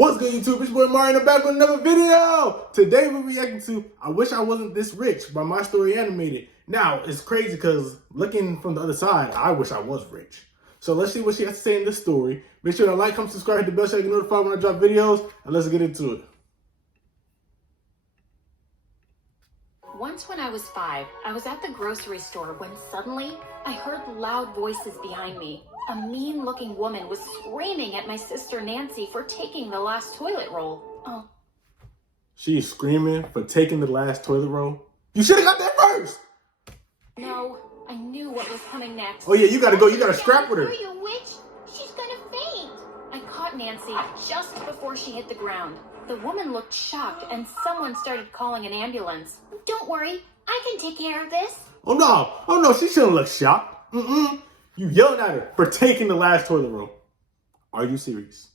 What's good, YouTube? It's your boy Mario in the back with another video. Today we're reacting to I Wish I Wasn't This Rich by My Story Animated. Now, it's crazy because looking from the other side, I wish I was rich. So let's see what she has to say in this story. Make sure to like, comment, subscribe, hit the bell so you get notified when I drop videos, and let's get into it. Once when I was 5, I was at the grocery store when suddenly I heard loud voices behind me. A mean-looking woman was screaming at my sister Nancy for taking the last toilet roll. Oh. She's screaming for taking the last toilet roll? You should have got that first! No, I knew what was coming next. Oh yeah, you gotta go. You gotta scrap with her. You witch! She's gonna faint! I caught Nancy just before she hit the ground. The woman looked shocked and someone started calling an ambulance. Don't worry, I can take care of this. Oh no, she shouldn't look shocked. You yelled at her for taking the last toilet roll. Are you serious?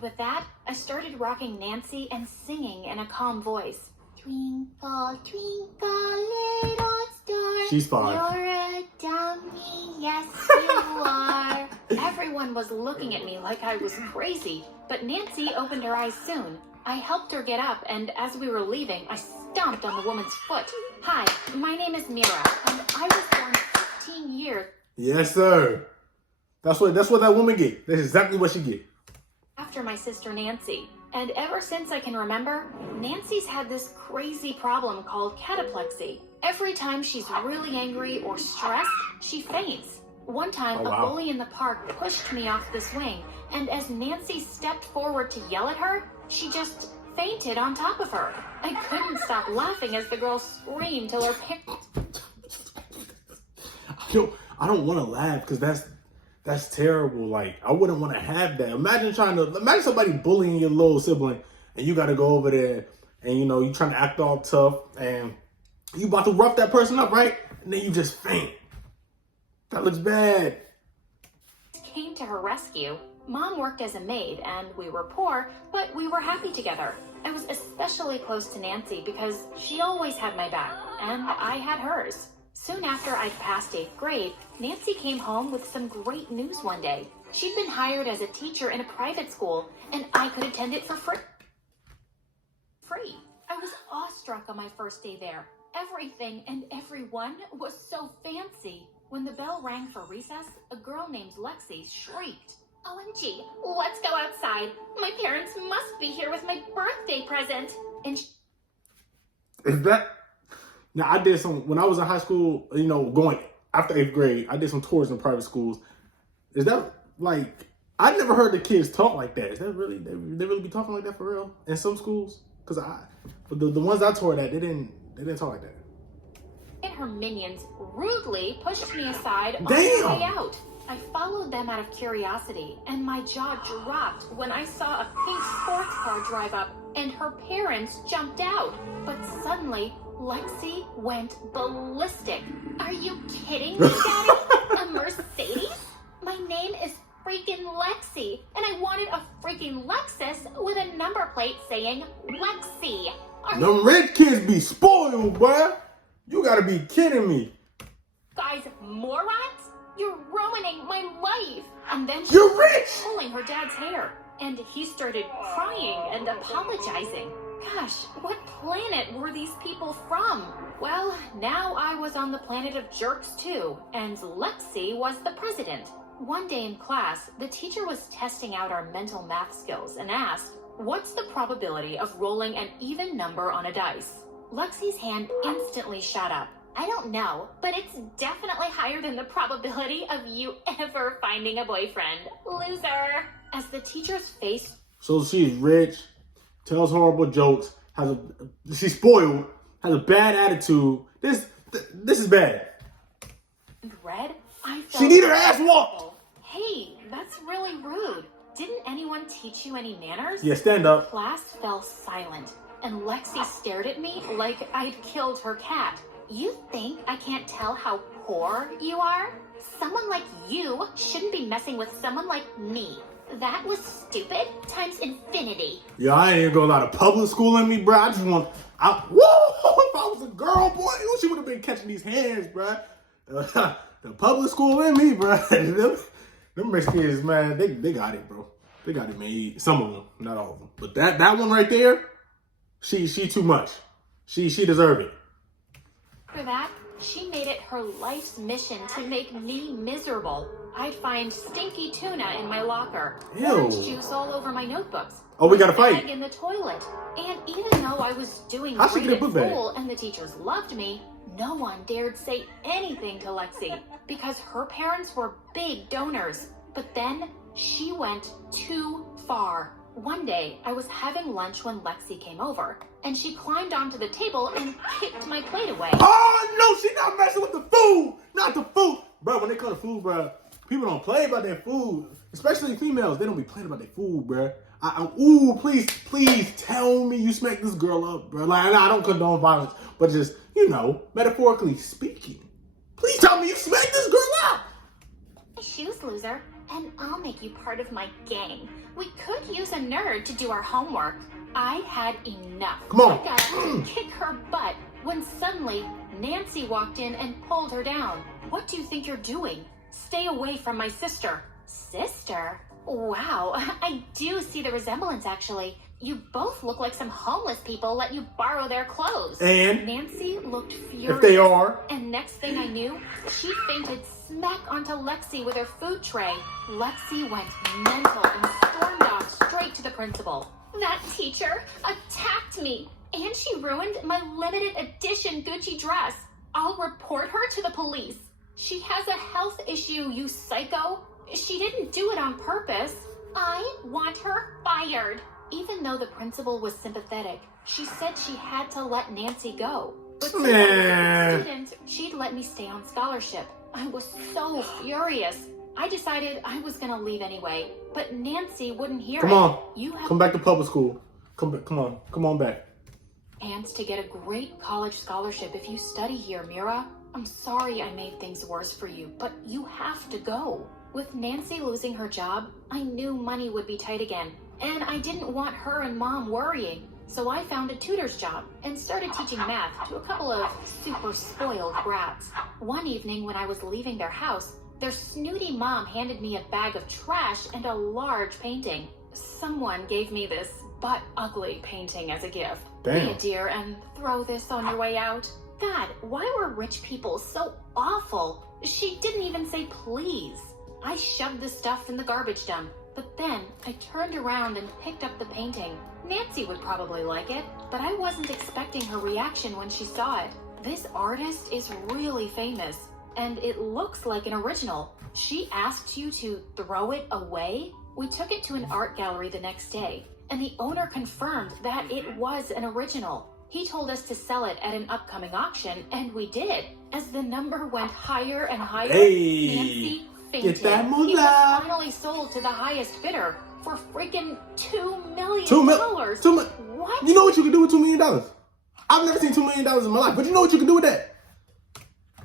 With that, I started rocking Nancy and singing in a calm voice. Twinkle, twinkle, little star. She's fine. You're a dummy, yes you are. Everyone was looking at me like I was crazy, but Nancy opened her eyes soon. I helped her get up, and as we were leaving, I stomped on the woman's foot. Hi, my name is Mira, and I was born 15 years. Yes, sir. That's what that woman get. That's exactly what she get. After my sister Nancy. And ever since I can remember, Nancy's had this crazy problem called cataplexy. Every time she's really angry or stressed, she faints. One time, a bully in the park pushed me off the swing, and as Nancy stepped forward to yell at her, she just fainted on top of her. I couldn't stop laughing as the girl screamed till her parents... I don't want to laugh because that's terrible. Like, I wouldn't want to have that. Imagine somebody bullying your little sibling and you got to go over there and, you trying to act all tough and you about to rough that person up, right? And then you just faint. That looks bad. Came to her rescue. Mom worked as a maid and we were poor, but we were happy together. I was especially close to Nancy because she always had my back and I had hers. Soon after I'd passed 8th grade, Nancy came home with some great news one day. She'd been hired as a teacher in a private school, and I could attend it for free. I was awestruck on my first day there. Everything and everyone was so fancy. When the bell rang for recess, a girl named Lexi shrieked. OMG, let's go outside. My parents must be here with my birthday present. And Is that... Now, I did some, when I was in high school, going after 8th grade, I did some tours in private schools. Is that, like, I never heard the kids talk like that. Is that really, they really be talking like that for real in some schools? Because the ones I toured at, they didn't talk like that. And her minions rudely pushed me aside on Damn. the way out. I followed them out of curiosity, and my jaw dropped when I saw a pink sports car drive up, and her parents jumped out. But suddenly, Lexi went ballistic. Are you kidding me, Daddy? A Mercedes? My name is freaking Lexi, and I wanted a freaking Lexus with a number plate saying Lexi. Them rich kids be spoiled, bruh. You gotta be kidding me. Guys, morons? You're ruining my life. And then she You're started rich. pulling her dad's hair, and he started crying and apologizing. Gosh, what planet were these people from? Well, now I was on the planet of jerks too, and Lexi was the president. One day in class, the teacher was testing out our mental math skills and asked, "What's the probability of rolling an even number on a dice?" Lexi's hand instantly shot up. I don't know, but it's definitely higher than the probability of you ever finding a boyfriend. Loser! As the teacher's face... So she's rich, tells horrible jokes, she's spoiled, has a bad attitude. This is bad. Red, I felt... She need her ass whooped. Hey, that's really rude. Didn't anyone teach you any manners? Yeah, stand up. Class fell silent, and Lexi stared at me like I'd killed her cat. You think I can't tell how poor you are? Someone like you shouldn't be messing with someone like me. That was stupid times infinity. Yeah, I ain't even gonna lie to public school in me, bro. I just want, if I was a girl, boy, she would have been catching these hands, bro. The public school in me, bro. Them rich kids, man, they got it, bro. They got it made. Some of them, not all of them. But that one right there, she too much. She deserved it. For that, she made it her life's mission to make me miserable. I'd find stinky tuna in my locker, Ew. orange juice all over my notebooks. Oh, we gotta bag fight. in the toilet. And even though I was doing How'd she great get a at book bag? school and the teachers loved me, no one dared say anything to Lexi because her parents were big donors. But then she went too far. One day, I was having lunch when Lexi came over, and she climbed onto the table and kicked my plate away. Oh, no, she not messing with the food. Not the food. Bro, when it comes to food, bro, people don't play about their food. Especially females. They don't be playing about their food, bro. Ooh, please tell me you smacked this girl up, bro. Like, I don't condone violence, but just, metaphorically speaking. Please tell me you smacked this girl up. Shoes, loser, and I'll make you part of my gang. We could use a nerd to do our homework. I had enough. Come on. I got to kick her butt when suddenly Nancy walked in and pulled her down. What do you think you're doing? Stay away from my sister. Sister? Wow, I do see the resemblance, actually. You both look like some homeless people let you borrow their clothes. And? Nancy looked furious. If they are. And next thing I knew, she fainted smack onto Lexi with her food tray. Lexi went mental and stormed off straight to the principal. That teacher attacked me, and she ruined my limited edition Gucci dress. I'll report her to the police. She has a health issue, you psycho. She didn't do it on purpose. I want her fired. Even though the principal was sympathetic, she said she had to let Nancy go. But since I was a student, she'd let me stay on scholarship. I was so furious. I decided I was gonna leave anyway, but Nancy wouldn't hear it. Come on. You have Come back to public school. Come on back. And to get a great college scholarship if you study here, Mira. I'm sorry I made things worse for you, but you have to go. With Nancy losing her job, I knew money would be tight again, and I didn't want her and Mom worrying. So I found a tutor's job and started teaching math to a couple of super spoiled brats. One evening when I was leaving their house, their snooty mom handed me a bag of trash and a large painting. Someone gave me this butt-ugly painting as a gift. Damn. Be a dear and throw this on your way out. God, why were rich people so awful? She didn't even say please. I shoved the stuff in the garbage dump, but then I turned around and picked up the painting. Nancy would probably like it, but I wasn't expecting her reaction when she saw it. This artist is really famous, and it looks like an original. She asked you to throw it away? We took it to an art gallery the next day, and the owner confirmed that it was an original. He told us to sell it at an upcoming auction, and we did. As the number went higher and higher, Hey, Nancy fainted. get that It moolah. was finally sold to the highest bidder for freaking $2 million. What? You know what you can do with $2 million? I've never seen $2 million in my life, but you know what you can do with that?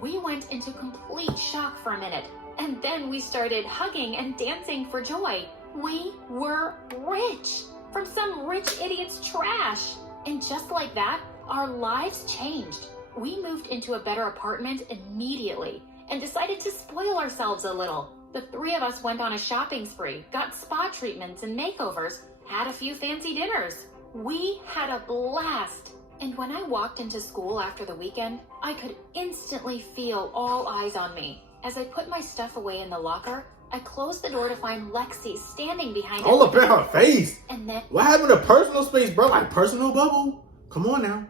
We went into complete shock for a minute, and then we started hugging and dancing for joy. We were rich from some rich idiot's trash. And just like that, our lives changed. We moved into a better apartment immediately and decided to spoil ourselves a little. The three of us went on a shopping spree, got spa treatments and makeovers, had a few fancy dinners. We had a blast. And when I walked into school after the weekend, I could instantly feel all eyes on me. As I put my stuff away in the locker, I closed the door to find Lexi standing behind All up in her face. And then What happened to personal space, bro? Like personal bubble? Come on now.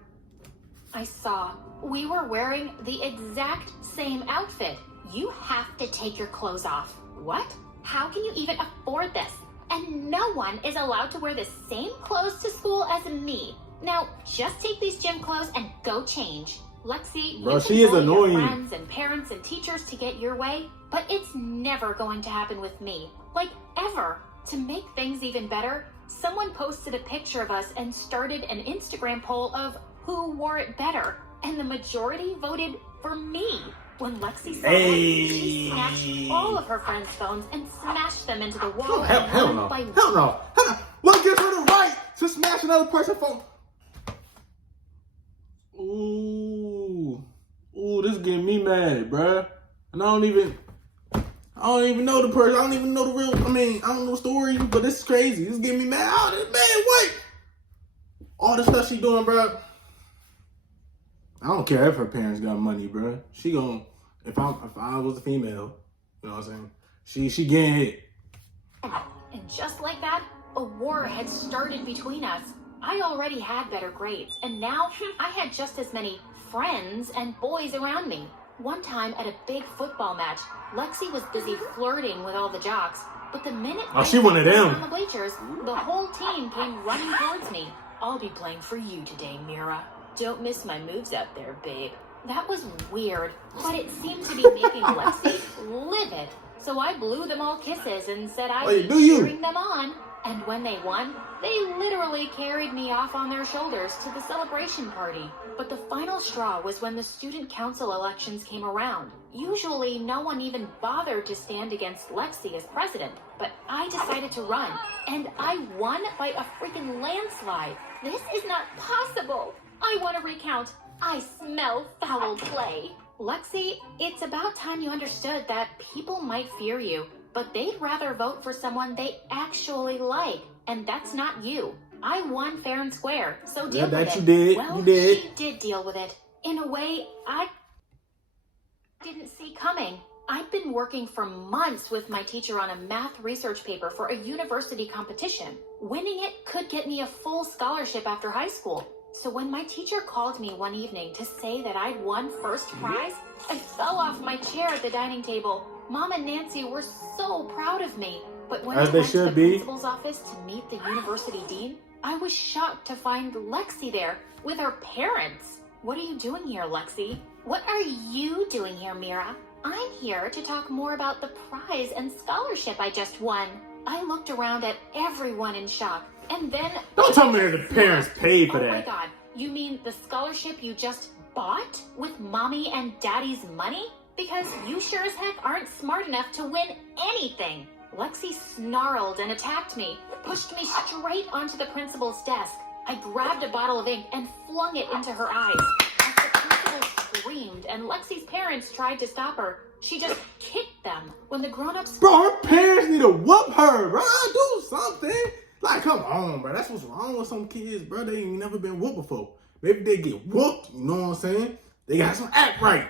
I saw we were wearing the exact same outfit. You have to take your clothes off. What? How can you even afford this? And no one is allowed to wear the same clothes to school as me. Now, just take these gym clothes and go change. Lexi, Bro, you she can is bully your annoying. friends and parents and teachers to get your way, but it's never going to happen with me. Like, ever. To make things even better, someone posted a picture of us and started an Instagram poll of who wore it better, and the majority voted for me. When Lexi saw it, she snatched all of her friends' phones and smashed them into the wall. Hell no. Hell no. What gives her the right to smash another person's phone? Ooh, this is getting me mad, bruh. And I I don't even know the person. I don't even know the real. I mean, I don't know the story, but this is crazy. This is getting me mad. Oh, this man, what? All the stuff she doing, bro. I don't care if her parents got money, bro. She gon' if I was a female, you know what I'm saying? She getting hit. And just like that, a war had started between us. I already had better grades, and now I had just as many friends and boys around me. One time at a big football match, Lexi was busy flirting with all the jocks, but the minute She one of them. on the bleachers, the whole team came running towards me. I'll be playing for you today, Mira. Don't miss my moves out there, babe. That was weird, but it seemed to be making Lexi livid. So I blew them all kisses and said I'd be cheering them on. And when they won, they literally carried me off on their shoulders to the celebration party. But the final straw was when the student council elections came around. Usually, no one even bothered to stand against Lexi as president, but I decided to run, and I won by a freaking landslide. This is not possible. I want to recount. I smell foul play. Lexi, it's about time you understood that people might fear you, but they'd rather vote for someone they actually like, and that's not you. I won fair and square, so deal with it. You did. Well, you did. She did deal with it. In a way, I didn't see coming. I'd been working for months with my teacher on a math research paper for a university competition. Winning it could get me a full scholarship after high school. So when my teacher called me one evening to say that I'd won first prize, I fell off my chair at the dining table. Mom and Nancy were so proud of me. But when I went to the principal's office to meet the university dean, I was shocked to find Lexi there with her parents. What are you doing here, Lexi? What are you doing here, Mira? I'm here to talk more about the prize and scholarship I just won. I looked around at everyone in shock, and then... Don't tell me the parents paid for that. Oh my God, you mean the scholarship you just bought with mommy and daddy's money? Because you sure as heck aren't smart enough to win anything. Lexi snarled and attacked me, pushed me straight onto the principal's desk. I grabbed a bottle of ink and flung it into her eyes. As the principal screamed and Lexi's parents tried to stop her, she just kicked them. When the grown-ups... Bro, her parents need to whoop her, bro. Do something. Like, come on, bro. That's what's wrong with some kids, bro. They ain't never been whooped before. Maybe they get whooped, you know what I'm saying? They got some act right.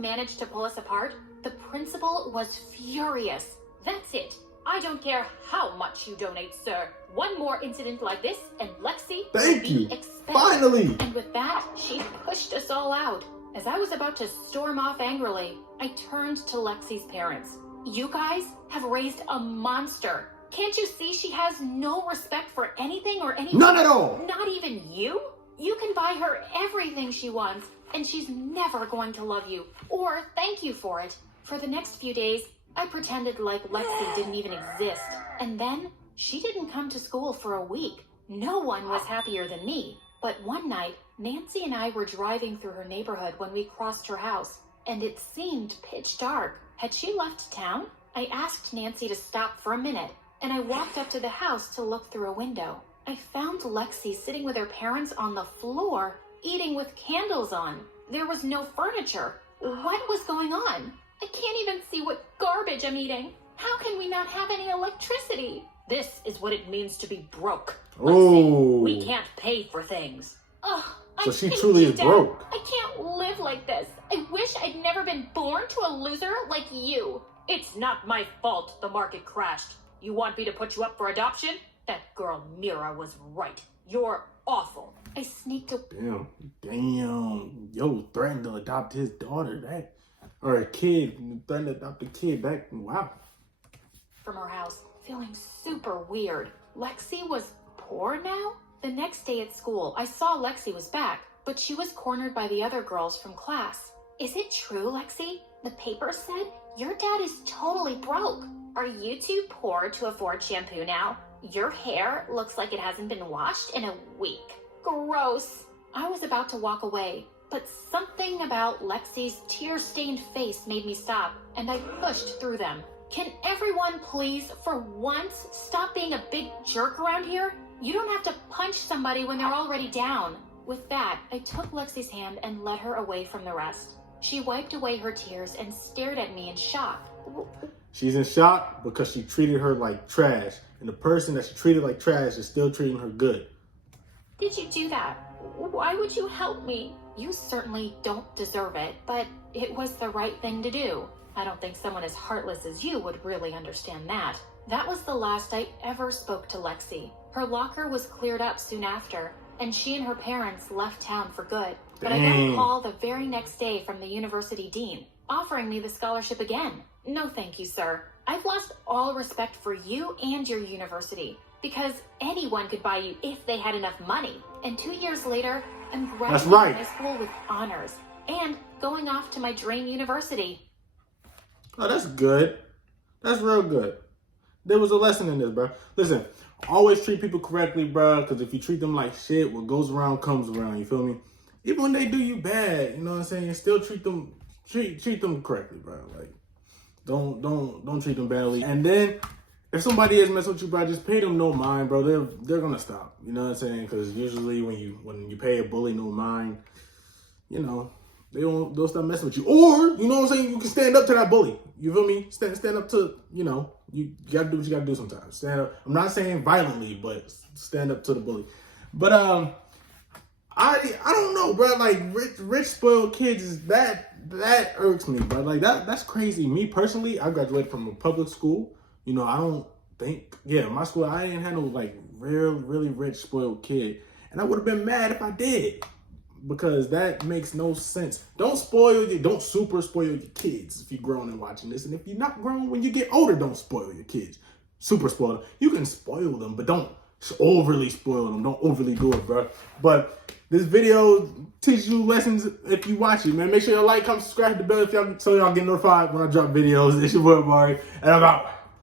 Managed to pull us apart. The principal was furious. That's it. I don't care how much you donate, sir. One more incident like this, and Lexi will be expelled. Finally! And with that, she pushed us all out. As I was about to storm off angrily, I turned to Lexi's parents. You guys have raised a monster. Can't you see she has no respect for anything or anyone? None at all! Not even you? You can buy her everything she wants, and she's never going to love you or thank you for it. For the next few days, I pretended like Lexi didn't even exist. And then, she didn't come to school for a week. No one was happier than me. But one night, Nancy and I were driving through her neighborhood when we crossed her house, and it seemed pitch dark. Had she left town? I asked Nancy to stop for a minute, and I walked up to the house to look through a window. I found Lexi sitting with her parents on the floor, eating with candles on. There was no furniture. What was going on? I can't even see what garbage I'm eating. How can we not have any electricity? This is what it means to be broke. Lexi, we can't pay for things. Ugh, so she truly is broke. I can't live like this. I wish I'd never been born to a loser like you. It's not my fault the market crashed. You want me to put you up for adoption? That girl Mira was right. You're awful. I sneaked a... Damn. Yo, threatened to adopt his daughter. Or a kid. Threatened to adopt a kid back. Wow. From her house, feeling super weird. Lexi was poor now? The next day at school, I saw Lexi was back, but she was cornered by the other girls from class. Is it true, Lexi? The paper said your dad is totally broke. Are you too poor to afford shampoo now? Your hair looks like it hasn't been washed in a week. Gross. I was about to walk away, but something about Lexi's tear-stained face made me stop, and I pushed through them. Can everyone please, for once, stop being a big jerk around here? You don't have to punch somebody when they're already down. With that, I took Lexi's hand and led her away from the rest. She wiped away her tears and stared at me in shock. She's in shock because she treated her like trash. And the person that she treated like trash is still treating her good. Did you do that? Why would you help me? You certainly don't deserve it, but it was the right thing to do. I don't think someone as heartless as you would really understand that. That was the last I ever spoke to Lexi. Her locker was cleared up soon after, and she and her parents left town for good. But I got a call the very next day from the university dean, offering me the scholarship again. No thank you, sir. I've lost all respect for you and your university, because anyone could buy you if they had enough money. And 2 years later, I'm graduating high school with honors and going off to my dream university. Oh, that's good. That's real good. There was a lesson in this, bro. Listen, always treat people correctly, bro, because if you treat them like shit, what goes around comes around, you feel me? Even when they do you bad, you know what I'm saying? Still treat them correctly, bro. Like, don't treat them badly. And then if somebody is messing with you, bro, just pay them no mind, bro. They're gonna stop. You know what I'm saying? Because usually when you pay a bully no mind, you know, they'll stop messing with you. Or, you know what I'm saying, you can stand up to that bully. You feel me? Stand up to, you know, you gotta do what you gotta do sometimes. Stand up. I'm not saying violently, but stand up to the bully. But I don't know, bro. Like rich spoiled kids is that irks me, bro. Like that's crazy. Me personally, I graduated from a public school. You know, I don't think, my school, I didn't have no like really rich spoiled kid, and I would have been mad if I did, because that makes no sense. Don't super spoil your kids if you're grown and watching this, and if you're not grown, when you get older, don't spoil your kids. Super spoil them. You can spoil them, but don't overly spoil them. Don't overly do it, bro. But this video teaches you lessons if you watch it, man. Make sure you like, comment, subscribe, hit the bell so y'all get notified when I drop videos. It's your boy Mari, and I'm out.